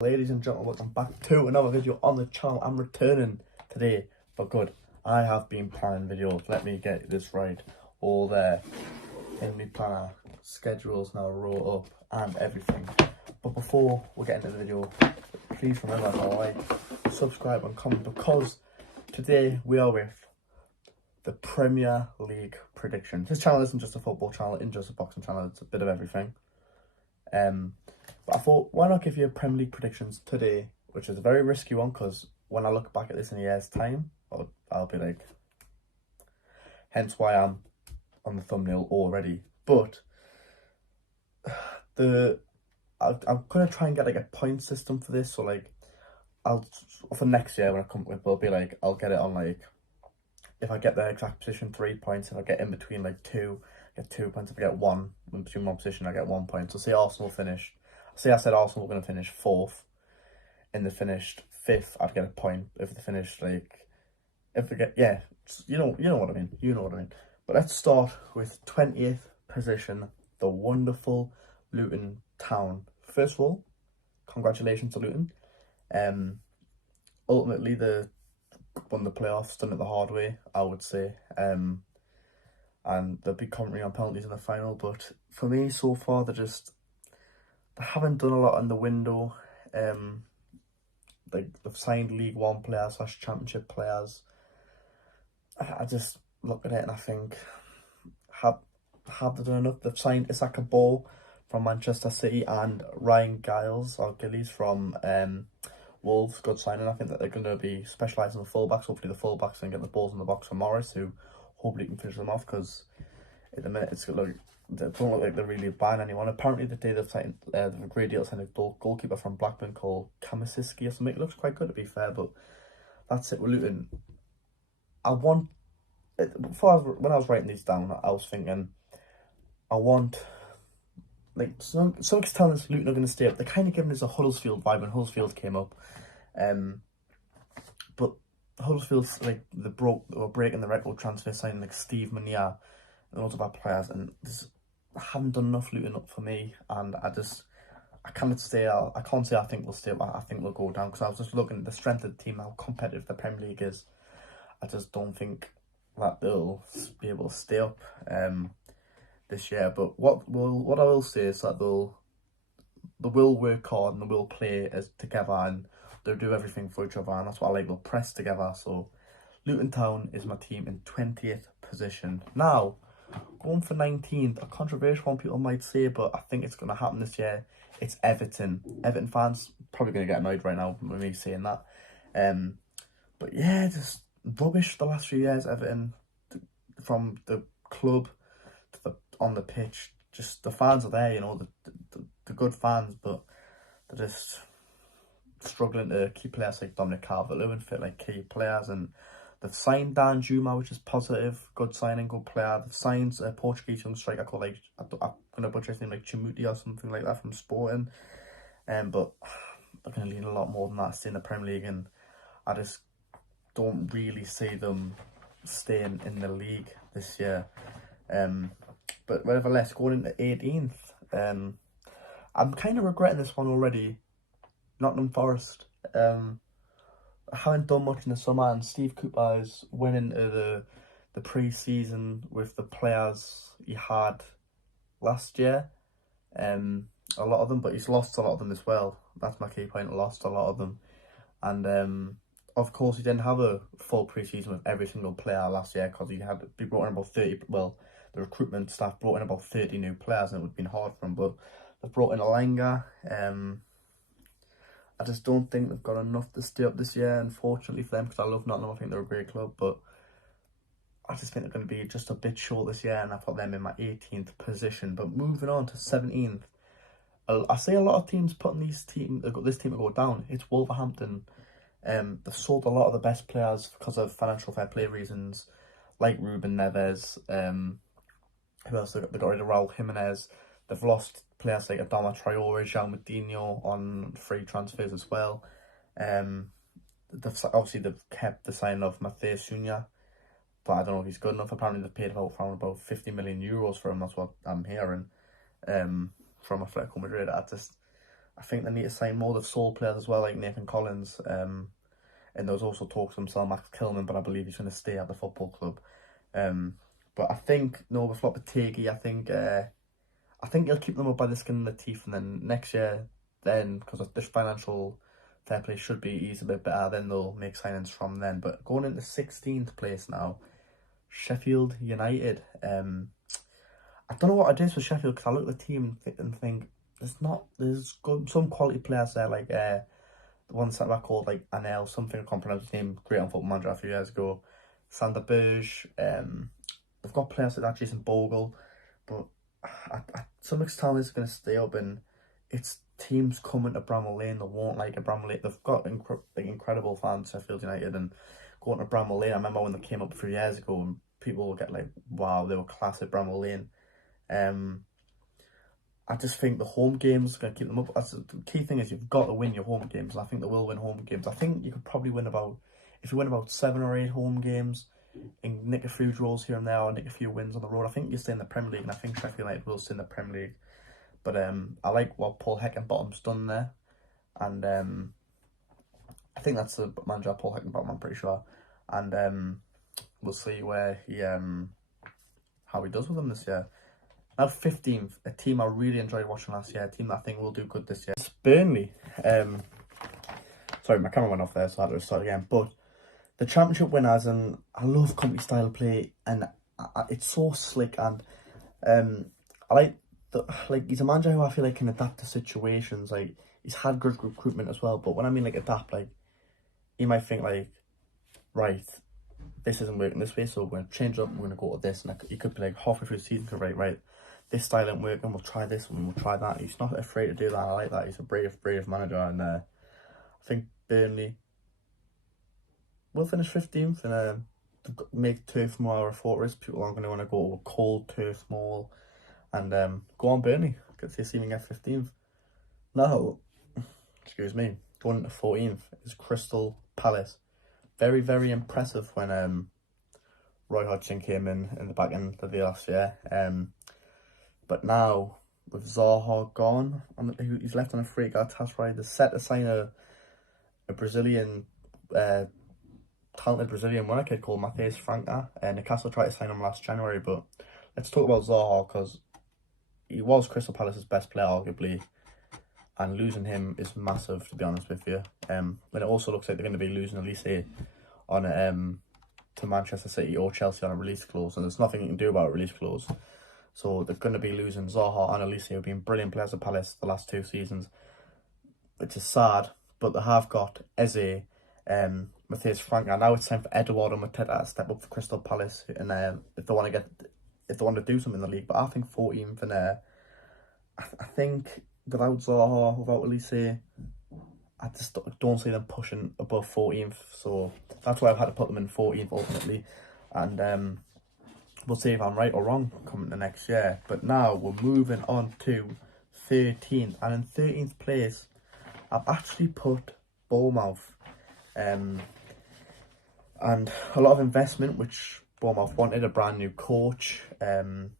Ladies and gentlemen, welcome back to another video on the channel. I'm returning today for good. I have been planning videos. Let me get this right. All there in my planner. Schedules now roll up and everything. But before we get into the video, please remember to like, subscribe and comment, because today we are with the Premier League predictions. This channel isn't just a football channel, it's just a boxing channel. It's a bit of everything. But I thought, why not give you a Premier League predictions today, which is a very risky one, because when I look back at this in a year's time, I'll be like, hence why I'm on the thumbnail already. But I'm gonna try and get like a point system for this. So like, for next year when I come with, it'll be like, I'll get it on like, if I get the exact position, 3 points. If I get in between like two, I get 2 points. If I get one in between one position, I get 1 point. So say Arsenal finished. Say I said Arsenal were going to finish 4th, and they finished 5th, I'd get a point. If they finished like, if they get, yeah, you know what I mean. You know what I mean. But let's start with 20th position, the wonderful Luton Town. First of all, congratulations to Luton. Ultimately, they won the playoffs, done it the hard way, I would say. And they'll be coming on penalties in the final. But for me, so far, they haven't done a lot in the window. Like, they've signed League One players / Championship players. I just look at it and I think, have they done enough? They've signed Isaka Ball from Manchester City and Ryan Gillies from Wolves. Good signing. I think that they're going to be specialising in the fullbacks. Hopefully the fullbacks can get the balls in the box for Morris, who hopefully can finish them off, because at the minute they don't look like they're really buying anyone. Apparently the day they've signed, they've a great deal to sign a goalkeeper from Blackburn called Kamasiski or something. It looks quite good, to be fair, but that's it with Luton. When I was writing these down, I was thinking, I want, like, something's telling us Luton are going to stay up. They're kind of giving us a Huddersfield vibe when Huddersfield came up. But Huddersfield's like, they were breaking the record transfer, signing like Steve Mania and lots of our players, and I haven't done enough Luton up for me, and I can't say I think we'll stay up. I think we'll go down, because I was just looking at the strength of the team, how competitive the Premier League is. I just don't think that they'll be able to stay up this year. But what I will say is that they will work hard and they will play as together, and they'll do everything for each other, and that's what I like. They'll press together. So Luton Town is my team in 20th position. Now, going for 19th, a controversial one people might say, but I think it's going to happen this year. It's Everton. Everton fans probably going to get annoyed right now with me saying that. But yeah, just rubbish the last few years, Everton. From the club to on the pitch, just the fans are there, the good fans, but they're just struggling to keep players like Dominic Calvert-Lewin fit like key players. And they've signed Danjuma, which is positive, good signing, good player. They've signed a Portuguese young striker called, like, I'm going to butcher his name, like Chimuti or something like that, from Sporting. But they're going to need a lot more than that to stay in the Premier League, and I just don't really see them staying in the league this year. But nevertheless, going into 18th, I'm kind of regretting this one already. Nottingham Forest. I haven't done much in the summer, and Steve Cooper is winning the pre-season with the players he had last year. A lot of them, but he's lost a lot of them as well. That's my key point. Lost a lot of them, and of course he didn't have a full pre-season with every single player last year, because he brought in about 30. Well, the recruitment staff brought in about 30 new players, and it would have been hard for him. But they've brought in Alanga. I just don't think they've got enough to stay up this year, unfortunately for them, because I love Nottingham. I think they're a great club, but I just think they're going to be just a bit short this year, and I've got them in my 18th position. But moving on to 17th, I see a lot of teams putting this team to go down. It's Wolverhampton. They've sold a lot of the best players because of financial fair play reasons, like Ruben Neves. Who else? They got rid of Raul Jimenez. They've lost players like Adama Traore, João Moutinho on free transfers as well. They've kept the signing of Matheus Cunha, but I don't know if he's good enough. Apparently they've paid about 50 million euros for him. That's what I'm hearing from Atletico Madrid. I think they need to sign more of the sole players as well, like Nathan Collins. And there was also talks of selling Max Tillman, but I believe he's going to stay at the football club. But I think with Lopetegui, I think he'll keep them up by the skin of the teeth, and then next year, because this financial fair play should be easy a bit better, then they'll make signings from then. But going into 16th place now, Sheffield United. I don't know what it is for Sheffield, because I look at the team and think there's some quality players there, like the one centre back called like Anel something, I can't pronounce his name, great on Football Manager a few years ago. Sander Berge. They've got players like that, Jason Bogle, but something's telling me it's going to stay up, and it's teams coming to Bramall Lane. They won't like a Bramall Lane. They've got incredible fans, Sheffield United, and going to Bramall Lane. I remember when they came up a few years ago, and people will get like, wow, they were class at Bramall Lane. I just think the home games are going to keep them up. The key thing is you've got to win your home games, and I think they will win home games. I think you could probably win if you win about 7 or 8 home games and nick a few draws here and there, or nick a few wins on the road, I think you stay in the Premier League, and I think Sheffield United will stay in the Premier League. But I like what Paul Heckingbottom's done there, and I think that's the manager, Paul Heckingbottom, I'm pretty sure, and we'll see where how he does with them this year. Now 15th, a team I really enjoyed watching last year, a team that I think will do good this year. It's Burnley. Sorry, my camera went off there, so I had to start again. But the Championship winners, and I love company style play, and it's so slick, and I like he's a manager who I feel like can adapt to situations. Like, he's had good recruitment as well, but when I mean like adapt, like you might think like, right, this isn't working this way, so we're going to change up, we're going to go to this, and you could be like halfway through the season, right, this style ain't working, we'll try this and we'll try that. He's not afraid to do that. I like that. He's a brave manager, and I think Burnley will finish 15th, and make Turf Moor our fortress. People aren't going to want to go to a cold Turf Moor, and go on Burnley. Get to see him get 15th. Now, excuse me, going into 14th is Crystal Palace. Very, very impressive when Roy Hodgson came in the back end of the last year. But now, with Zaha gone, he's left on a free Galatasaray. They're set to sign a Brazilian, talented Brazilian runner kid called Matheus Franca. Newcastle tried to sign him last January, but let's talk about Zaha, because he was Crystal Palace's best player, arguably, and losing him is massive, to be honest with you. And it also looks like they're going to be losing Elise on to Manchester City or Chelsea on a release clause, and there's nothing you can do about a release clause. So they're going to be losing Zaha and Elise, who've been brilliant players at Palace the last 2 seasons, which is sad. But they have got Eze, Matheus Franca. Now it's time for Eduardo Mateta to step up for Crystal Palace, and if they want to do something in the league. But I think 14th, and I think without Zaha, without Elise, I just don't see them pushing above 14th. So that's why I've had to put them in 14th ultimately, and we'll see if I'm right or wrong coming to next year. But now we're moving on to 13th, and in 13th place, I've actually put Bournemouth. And a lot of investment, which Bournemouth wanted, a brand new coach, who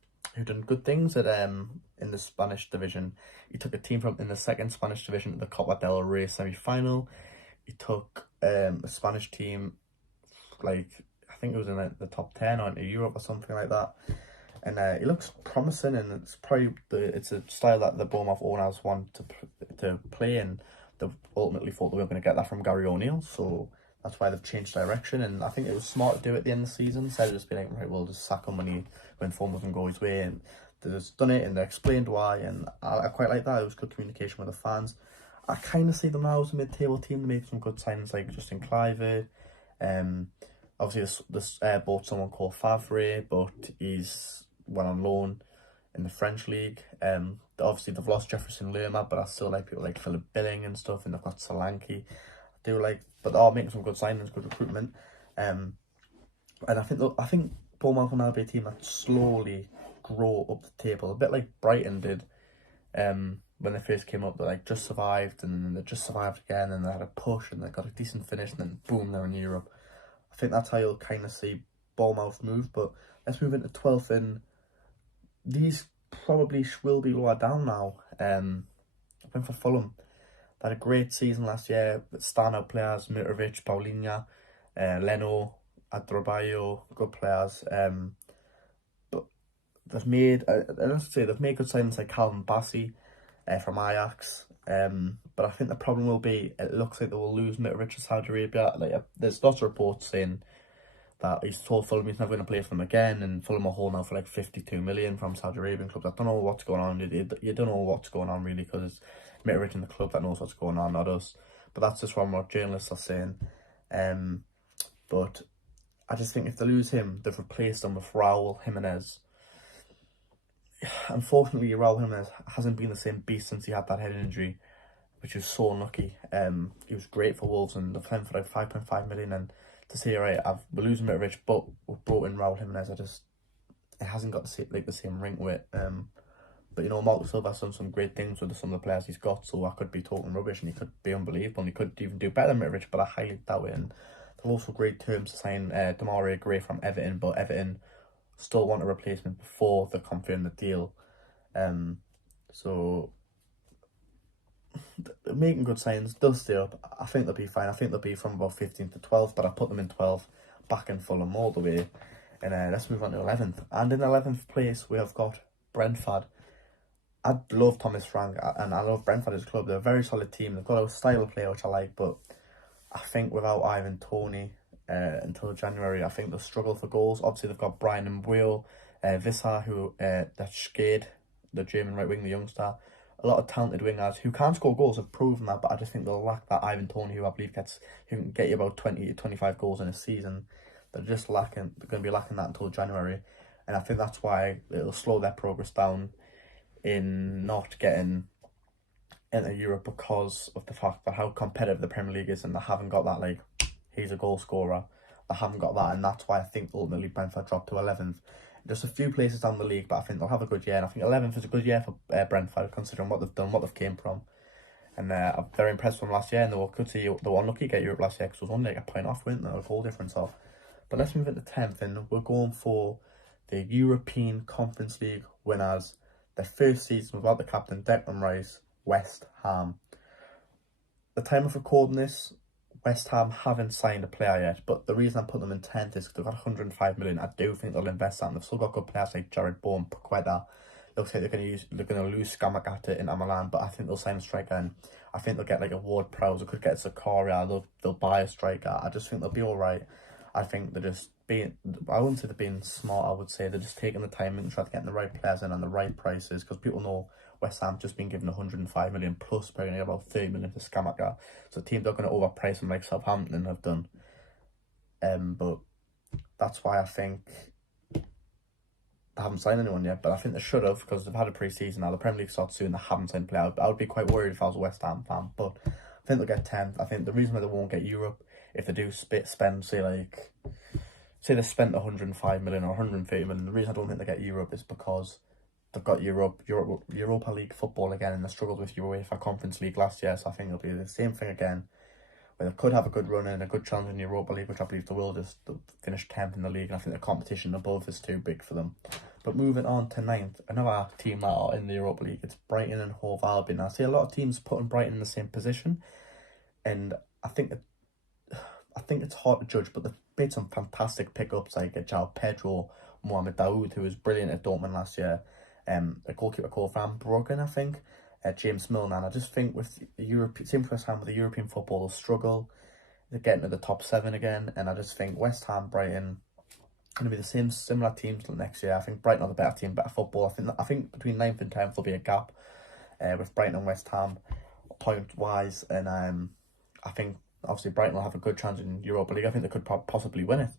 done good things at in the Spanish division. He took a team in the second Spanish division to the Copa del Rey semi-final. He took a Spanish team, like, I think it was in the top 10 or into Europe or something like that. And it looks promising, and it's probably it's a style that the Bournemouth owners want to play, and they ultimately thought they were going to get that from Gary O'Neill, so that's why they've changed direction. And I think it was smart to do it at the end of the season, instead of just being like, right, we'll just sack him when form doesn't go his way. And they just done it, and they explained why, and I quite like that. It was good communication with the fans. I kind of see them now as a mid-table team. They made some good signings like Justin Kluivert. Obviously, this bought someone called Favre, but he's went on loan in the French league. Obviously, they've lost Jefferson Lerma, but I still like people like Philip Billing and stuff, and they've got Solanke. I do like, but they are making some good signings, good recruitment. And I think Bournemouth will now be a team that slowly grow up the table, a bit like Brighton did when they first came up. They like just survived, and then they just survived again, and they had a push, and they got a decent finish, and then boom, they're in Europe. I think that's how you'll kind of see Bournemouth move. But let's move into 12th, and these probably will be lower down now. I went for Fulham. They had a great season last year with standout players, Mitrovic, Paulinho, Leno, Adrabayo, good players. But they've made, let's say they've made good signings like Calvin Bassey from Ajax. But I think the problem will be, it looks like they will lose Mitrovic to Saudi Arabia. Like, there's lots of reports saying that he's told Fulham he's never going to play for them again, and Fulham are holding out for like 52 million from Saudi Arabian clubs. I don't know what's going on. You don't know what's going on really, because it's Mitrovic in the club that knows what's going on, not us. But that's just from what journalists are saying. But I just think if they lose him, they've replaced him with Raul Jimenez. Unfortunately, Raul Jimenez hasn't been the same beast since he had that head injury, which was so unlucky. He was great for Wolves, and they've played for like 5.5 million. And to say, right, we're losing Mitrovic, but we've brought in Raul Jimenez, it hasn't got the same ring with it. But you know, Marco Silva's done some great things with some of the players he's got, so I could be talking rubbish and he could be unbelievable and he could even do better than Mitrovic, but I highly doubt it. And they've also great terms to sign Demarai Gray from Everton, but Everton still want a replacement before they confirm the deal. So they're making good signs. They'll stay up. I think they'll be fine. I think they'll be from about 15th to 12th, but I put them in 12th, back in Fulham all the way. And let's move on to 11th. And in 11th place, we have got Brentford. I love Thomas Frank, and I love Brentford as a club. They're a very solid team. They've got a style of play which I like, but I think without Ivan Toney until January, I think they'll struggle for goals. Obviously, they've got Brian Mbuyo, Visser, who that's scared, the German right wing, the youngster. A lot of talented wingers who can score goals have proven that, but I just think they'll lack that Ivan Toney, who I believe who can get you about 20 to 25 goals in a season. They're just lacking. They're going to be lacking that until January, and I think that's why it'll slow their progress down in not getting into Europe, because of the fact that how competitive the Premier League is, and they haven't got that, like, he's a goal scorer. They haven't got that, and that's why I think ultimately Brentford dropped to 11th. Just a few places down the league, but I think they'll have a good year, and I think 11th is a good year for Brentford, considering what they've done, what they've came from. And I'm very impressed with them last year, and they were unlucky to get Europe last year, because it was only like a point off, weren't they, a goal difference off. But let's move into 10th, and we're going for the European Conference League winners. Their first season without the captain, Declan Rice, West Ham. The time of recording this, West Ham haven't signed a player yet, but the reason I put them in 10th is because they've got 105 million. I do think they'll invest that, and they've still got good players like Jared Bowen, Paqueta. Looks like they're going to lose Scamacca into Milan, but I think they'll sign a striker, and I think they'll get like a Ward-Prowse. They could get Zakaria. They'll buy a striker. I just think they'll be all right. I think they're just I wouldn't say they're being smart, I would say they're just taking the time and trying to get the right players in and the right prices, because people know West Ham just been given 105 million plus, paying about 30 million for Scamacca. So teams are going to overprice them like Southampton have done. But that's why I think they haven't signed anyone yet, but I think they should have, because they've had a pre-season now. The Premier League starts soon, they haven't signed a player. I would be quite worried if I was a West Ham fan, but I think they'll get 10th. I think the reason why they won't get Europe, if they do spend, say they spent 105 million or 130 million, the reason I don't think they get Europe is because they've got Europa League football again, and they struggled with UEFA Conference League last year, so I think it'll be the same thing again, where they could have a good run in, a good challenge in the Europa League, which I believe they will. They'll finish 10th in the league, and I think the competition above is too big for them. But moving on to 9th, another team that are in the Europa League, it's Brighton and Hove Albion. I see a lot of teams putting Brighton in the same position, and I think it's hard to judge, but they've made some fantastic pickups like João Pedro, Mohamed Daoud, who was brilliant at Dortmund last year, a goalkeeper called Van Bruggen, I think, James Milner. And I just think with same for West Ham, with the European football, they'll struggle. They're getting to the top 7 again, and I just think West Ham, Brighton, going to be the similar teams till next year. I think Brighton are the better team, better football. I think between 9th and 10th there'll be a gap with Brighton and West Ham point wise, and I think obviously Brighton will have a good chance in Europa League. I think they could possibly win it,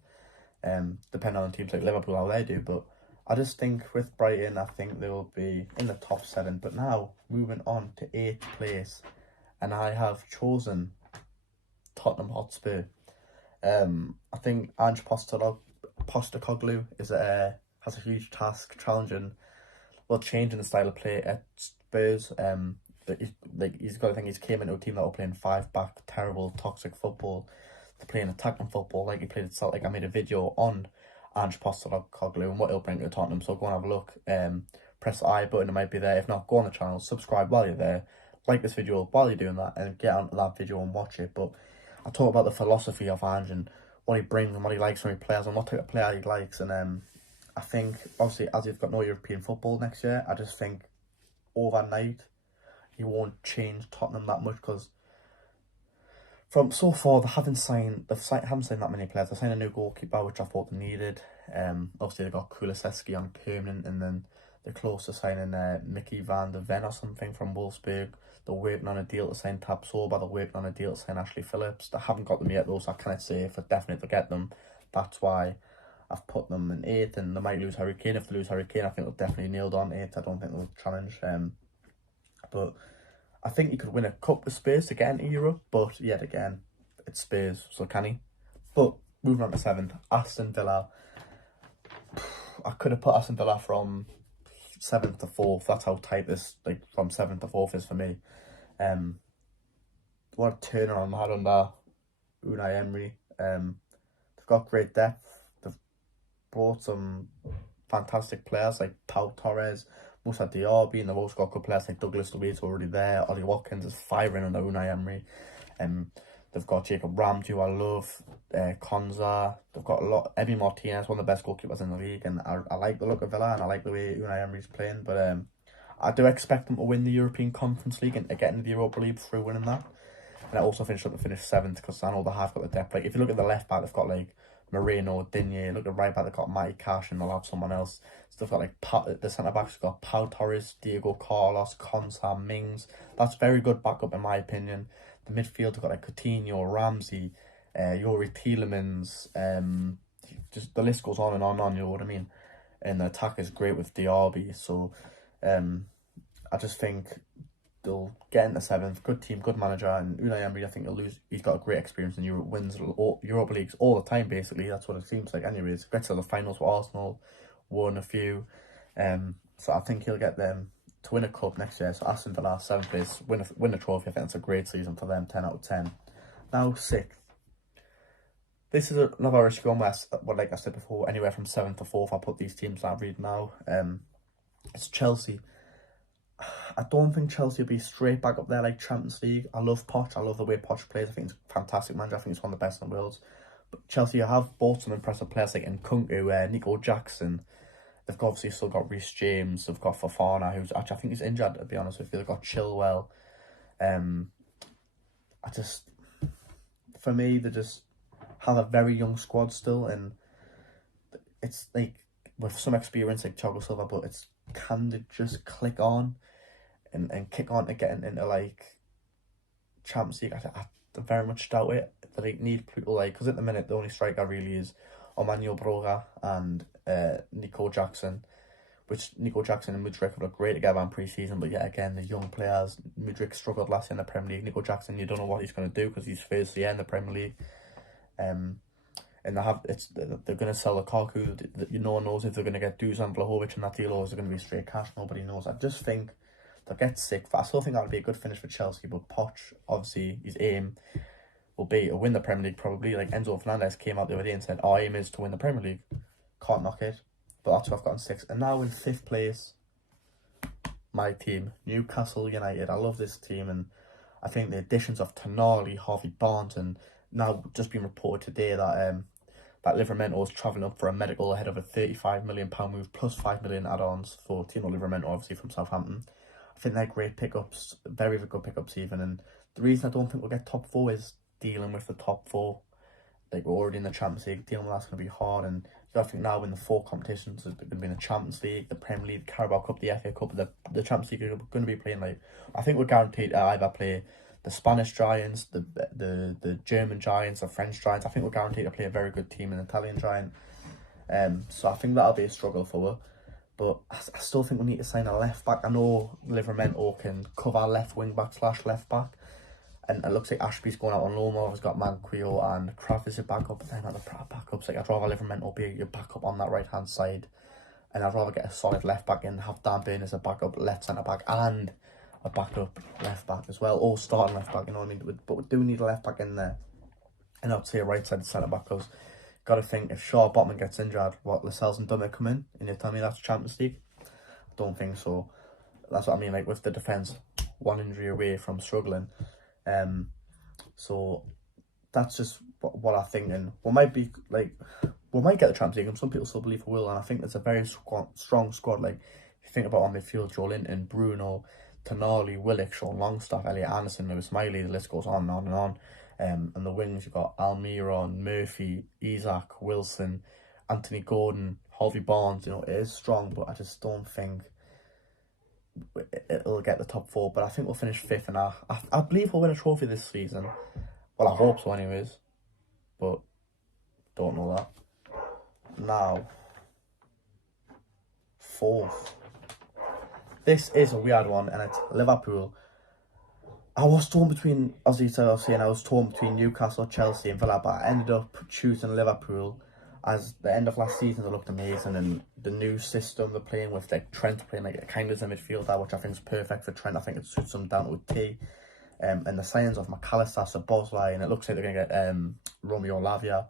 depending on teams like Liverpool how they do. But I just think with Brighton, I think they will be in the top 7. But now moving on to 8th place, and I have chosen Tottenham Hotspur. I think Ange Postecoglou has a huge task changing the style of play at Spurs. He's got to think he's came into a team that were playing 5-back, terrible, toxic football, to playing attacking football like he played at Celtic. I made a video on Ange Postecoglou and what he'll bring to Tottenham, so go and have a look. Press the I button, it might be there. If not, go on the channel, subscribe while you're there, like this video while you're doing that and get onto that video and watch it. But I talk about the philosophy of Ange and what he brings and what he likes when he plays and what type of player he likes. And I think, obviously, as he's got no European football next year, I just think overnight he won't change Tottenham that much, because from so far they haven't signed that many players. They signed a new goalkeeper, which I thought they needed. Obviously they got Kulusevski on permanent, and then they're close to signing Mickey van der Ven or something from Wolfsburg. They're working on a deal to sign Tapsoba. They're working on a deal to sign Ashley Phillips. They haven't got them yet though, so I can't say for definite to get them. That's why I've put them in 8th, and they might lose Harry Kane. If they lose Harry Kane, I think they'll definitely nailed on 8th. I don't think they'll challenge. But I think he could win a cup with Spurs to get into Europe, but yet again, it's Spurs, so can he? But moving on to 7th, Aston Villa. I could have put Aston Villa from 7th to 4th. That's how tight this, like, from 7th to 4th is for me. What a turnaround they had under Unai Emery. They've got great depth. They've brought some fantastic players like Pau Torres, Moussa Diaby, and they've also got good players like Douglas Luiz already there. Ollie Watkins is firing under Unai Emery. They've got Jacob Ramsey, who I love, Konza. They've got a lot. Emi Martinez, one of the best goalkeepers in the league, and I like the look of Villa, and I like the way Unai Emery's playing. But I do expect them to win the European Conference League and get into the Europa League through winning that. And I also finish 7th, because I know they have got the depth. Like, if you look at the left back, they've got like Moreno, Digne. Look at the right back, they've got Matty Cash, and they'll have someone else. So they've got like the centre backs, they've got Pau Torres, Diego Carlos, Konsa, Mings. That's very good backup in my opinion. The midfield, they've got like Coutinho, Ramsey, Yuri Tielemans. Just the list goes on and on, you know what I mean? And the attack is great with Diaby. So I just think they'll get into 7th. Good team, good manager, and Unai Emery, I think he'll lose. He's got a great experience in Europe, wins Europa Leagues all the time, basically. That's what it seems like. Anyways, gets to the finals with Arsenal, won a few. So I think he'll get them to win a cup next year. So Aston Villa, 7th place, win a trophy. I think it's a great season for them, 10 out of 10. Now 6th. This is another risky one where, like I said before, anywhere from 7th to 4th, I put these teams that I read now. It's Chelsea. I don't think Chelsea will be straight back up there like Champions League. I love Poch. I love the way Poch plays. I think he's a fantastic manager. I think he's one of the best in the world. But Chelsea have bought some impressive players like Nkunku, Nico Jackson. They've obviously still got Reece James. They've got Fofana, who's actually, I think he's injured, to be honest with you. They've got Chilwell. For me, they just have a very young squad still, and it's like, with some experience like Thiago Silva, but it's, can they just click on and kick on to getting into like Champions League? I very much doubt it. They need people like, because at the minute the only striker really is Emmanuel Broga and Nico Jackson, which Nico Jackson and Mudryk have looked great together in pre-season, but yet again, the young players. Mudryk struggled last year in the Premier League. Nico Jackson, you don't know what he's going to do because he's first year in the Premier League. And they're going to sell Lukaku. No one knows if they're going to get Dusan Vlahovic in that deal, or is it going to be straight cash. Nobody knows. I just think they'll get sick. I still think that would be a good finish for Chelsea, but Poch, obviously, his aim will be to win the Premier League probably. Like Enzo Fernandez came out the other day and said, our aim is to win the Premier League. Can't knock it. But that's what I've got in 6th. And now in 5th place, my team, Newcastle United. I love this team, and I think the additions of Tonali, Harvey Barnes, and now just been reported today that that Livramento is travelling up for a medical ahead of a £35 million move plus 5 million add-ons for Tino Livramento, obviously from Southampton. I think they're great pickups, very, very good pickups even. And the reason I don't think we'll get top 4 is dealing with the top 4. Like, we're already in the Champions League, dealing with that's going to be hard. And I think now in the 4 competitions, there's going to be in the Champions League, the Premier League, the Carabao Cup, the FA Cup, the Champions League are going to be playing, like, I think we're guaranteed to either play the Spanish Giants, the German Giants, the French Giants. I think we're guaranteed to play a very good team, an Italian Giant. So I think that'll be a struggle for us. But I still think we need to sign a left back. I know Livramento can cover left wing back / left back. And it looks like Ashby's going out on loan. He's got Manquillo and Kraft as a backup. But they're not the backups. Like, I'd rather Livramento be your backup on that right hand side. And I'd rather get a solid left back in, have Dan Burn as a backup left centre back, and a backup left back as well, or starting left back, you know what I mean? But we do need a left back in there, and I'd say a right side centre back, because got to think, if Shaw Botman gets injured, what, Lascelles and Dummett come in, and you tell me that's Champions League? I don't think so. That's what I mean, like with the defence. one injury away from struggling. So that's just what I think, and we might be like, we might get the Champions League, and some people still believe we will, and I think it's a very strong squad. Like, if you think about on midfield, Joelinton, Bruno, Tonali, Willock, Sean Longstaff, Elliot Anderson, Lewis Miley, the list goes on and on and on. And the wings, you've got Almiron, Murphy, Isak, Wilson, Anthony Gordon, Harvey Barnes. You know, it is strong, but I just don't think it'll get the top 4. But I think we'll finish 5th, and I believe we'll win a trophy this season. Well, I hope so anyways, but don't know that. Now, 4th. This is a weird one, and it's Liverpool. I was torn between, as I was saying, I was torn between Newcastle, Chelsea and Villa, but I ended up choosing Liverpool. As the end of last season, they looked amazing, and the new system they're playing with, like Trent playing like a kind of a midfielder, which I think is perfect for Trent. I think it suits him down to a T. And the signings of McAllister, Szoboszlai, and it looks like they're going to get Romeo Lavia.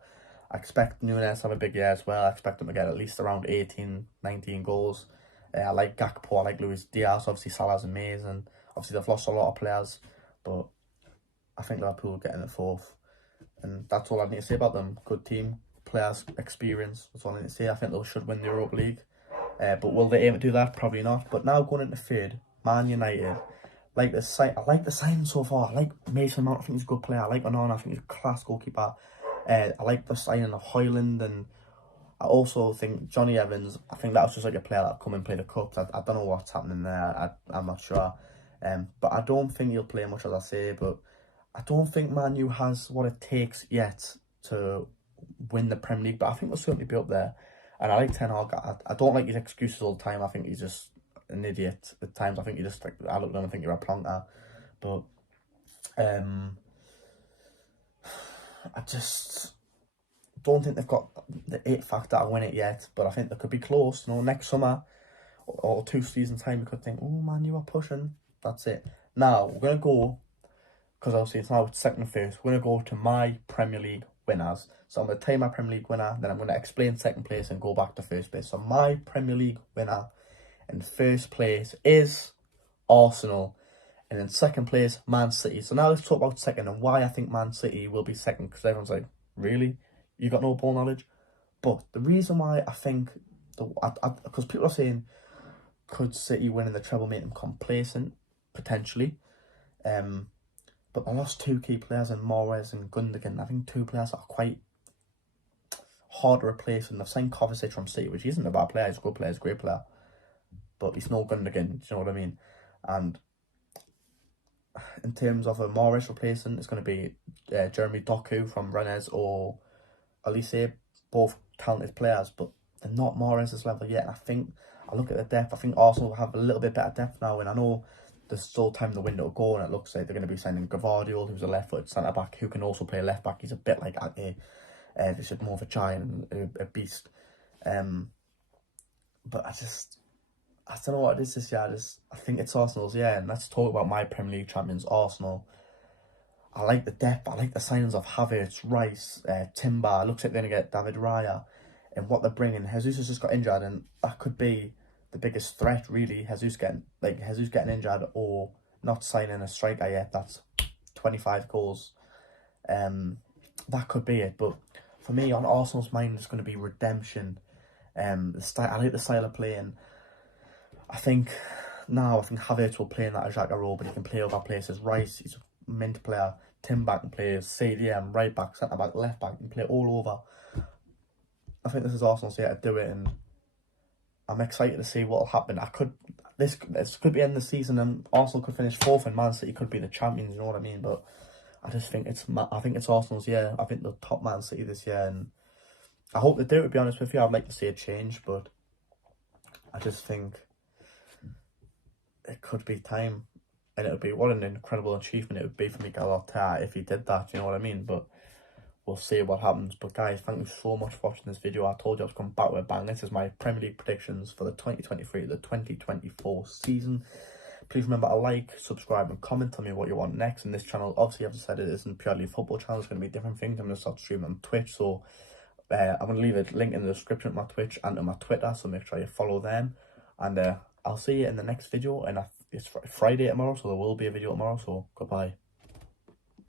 I expect Núñez to have a big year as well. I expect them to get at least around 18, 19 goals. I like Gakpo, I like Luis Diaz. Obviously, Salah's amazing. Obviously, they've lost a lot of players, but I think Liverpool will get in at 4th. And that's all I need to say about them. Good team, players, experience. That's all I need to say. I think they should win the Europa League. But will they aim to do that? Probably not. But now going into 3rd, Man United. I like the sign so far. I like Mason Mount. I think he's a good player. I like Onana. I think he's a class goalkeeper. I like the signing of Højlund, and I also think Johnny Evans. I think that was just like a player that come and play the cups. I don't know what's happening there. I'm not sure. But I don't think he'll play much, as I say. But I don't think Man U has what it takes yet to win the Premier League. But I think we'll certainly be up there. And I like Ten Hag. I don't like his excuses all the time. I think he's just an idiot at times. I think you just like, I look at him and think you're a plonker. But I just don't think they've got the it factor to win it yet. But I think they could be close. You know, next summer or 2 seasons time, you could think, oh man, you are pushing. That's it. Now we're gonna go, because obviously it's now 2nd and 1st. We're gonna go to my Premier League winners. So I'm gonna tell you my Premier League winner, then I'm gonna explain 2nd place and go back to 1st place. So my Premier League winner in 1st place is Arsenal, and in 2nd place, Man City. So now let's talk about 2nd and why I think Man City will be 2nd, because everyone's like, really? You got no ball knowledge? But the reason why I think, because people are saying, could City winning the treble make them complacent? Potentially. But they lost 2 key players in Mahrez and Gundogan. I think 2 players that are quite hard to replace, and they've signed Kovacic from City, which isn't a bad player. He's a good player, he's a great player. But he's no Gundogan, do you know what I mean? And in terms of a Mahrez replacement, it's going to be Jeremy Doku from Rennes or Elise, both talented players, but they're not Mahrez's level yet. And I think, I look at the depth, I think Arsenal have a little bit better depth now, and I know there's still time the window to go, and it looks like they're going to be signing Gvardiol, who's a left-footed centre-back, who can also play left-back. He's a bit like he's more of a giant, a beast. But I don't know what it is this year. I think it's Arsenal's year, and let's talk about my Premier League champions, Arsenal. I like the depth. I like the signings of Havertz, Rice, Timber. It looks like they're going to get David Raya, and what they're bringing. Jesus has just got injured, and that could be the biggest threat, really. Jesus getting injured or not signing a striker yet. That's 25 goals. That could be it. But for me, on Arsenal's mind, it's going to be redemption. I like the style of playing. I think Havertz will play in that Xhaka role, but he can play other places. Rice, he's a mint player. Timber can play CDM, right back, centre back, left back, can play all over. I think this is Arsenal's year to do it, and I'm excited to see what will happen. This could be end of the season, and Arsenal could finish 4th, and Man City could be the champions. You know what I mean? But I just think it's Arsenal's year. I think they'll top Man City this year, and I hope they do. To be honest with you, I'd like to see a change, but I just think it could be time, and it would be, what an incredible achievement it would be for Mikel Arteta if he did that, you know what I mean? But we'll see what happens. But guys, thank you so much for watching this video. I told you I was coming back with a bang. This is my Premier League predictions for the 2023 to the 2024 season. Please remember to like, subscribe and comment. Tell me what you want next in this channel. Obviously, I've decided it isn't purely a football channel. It's going to be different things. I'm going to start streaming on Twitch, so I'm going to leave a link in the description to my Twitch and to my Twitter, so make sure you follow them. And I'll see you in the next video, and it's Friday tomorrow, so there will be a video tomorrow, so goodbye.